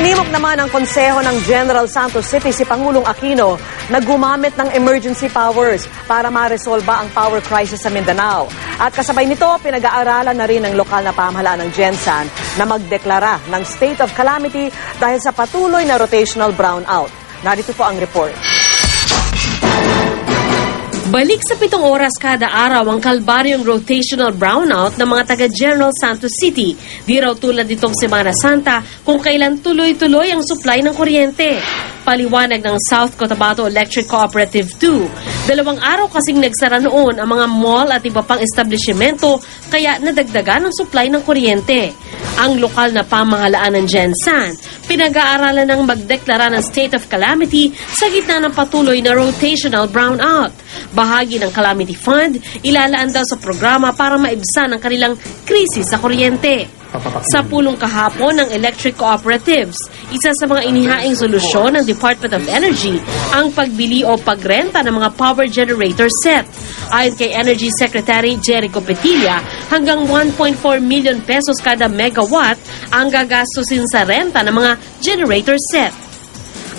Hinimok naman ang konseho ng General Santos City si Pangulong Aquino na gumamit ng emergency powers para maresolba ang power crisis sa Mindanao. At kasabay nito, pinag-aaralan na rin ng lokal na pamahalaan ng Gensan na magdeklara ng state of calamity dahil sa patuloy na rotational brownout. Narito po ang report. Balik sa 7 oras kada araw ang kalbaryong rotational brownout ng mga taga-General Santos City. Di raw tulad nitong Semana Santa kung kailan tuloy-tuloy ang supply ng kuryente. Paliwanag ng South Cotabato Electric Cooperative 2. 2 araw kasing nagsara noon ang mga mall at iba pang establishmento kaya nadagdagan ang supply ng kuryente. Ang lokal na pamahalaan ng Gensan, pinag-aaralan ng magdeklara ng state of calamity sa gitna ng patuloy na rotational brownout. Bahagi ng Calamity Fund, ilalaan daw sa programa para maibsan ang kanilang krisis sa kuryente. Sa pulong kahapon ng electric cooperatives, isa sa mga inihaing solusyon ng Department of Energy ang pagbili o pagrenta ng mga power generator set. Ayon kay Energy Secretary Jericho Petilla, hanggang 1.4 million pesos kada megawatt ang gagastusin sa renta ng mga generator set.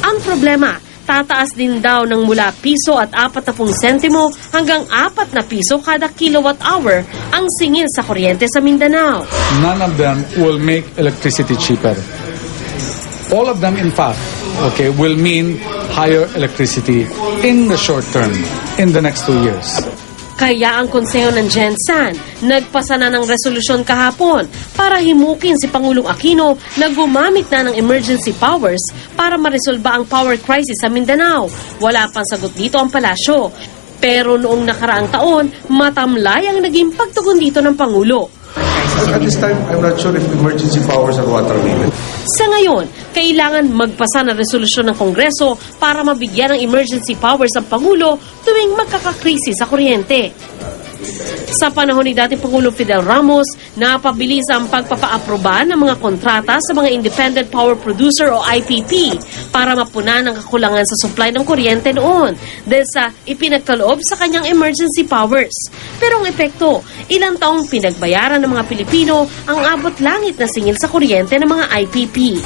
Ang problema, tataas din daw ng mula piso at 40 sentimo hanggang 4 na piso kada kilowatt hour ang singil sa kuryente sa Mindanao. None of them will make electricity cheaper. All of them, in fact, will mean higher electricity in the short term, in the next 2 years. Kaya ang konseho ng Gensan, nagpasa na ng resolusyon kahapon para himukin si Pangulong Aquino na gumamit na ng emergency powers para maresolba ang power crisis sa Mindanao. Wala pang sagot dito ang palasyo. Pero noong nakaraang taon, matamlay ang naging pagtugon dito ng Pangulo. At this time, I'm not sure if emergency powers are what are needed. Sa ngayon, kailangan magpasa ng resolusyon ng Kongreso para mabigyan ng emergency powers ang Pangulo tuwing magkakakrisis sa kuryente. Sa panahon ni dating Pangulong Fidel Ramos, napabilis ang pagpapaaproba ng mga kontrata sa mga Independent Power Producer o IPP para mapunan ang kakulangan sa supply ng kuryente noon dahil sa ipinagkaloob sa kanyang emergency powers. Pero ang epekto, ilang taong pinagbayaran ng mga Pilipino ang abot-langit na singil sa kuryente ng mga IPP.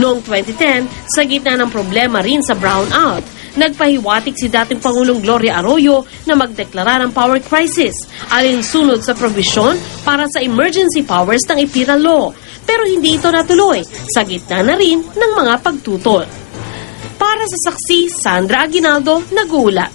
Noong 2010, sa gitna ng problema rin sa brownout, nagpahiwatig si dating Pangulong Gloria Arroyo na magdeklara ng power crisis alinsunod sa probisyon para sa emergency powers ng IPIRA Law. Pero hindi ito natuloy sa gitna na rin ng mga pagtutol. Para sa saksi, Sandra Aguinaldo, nag-uulat.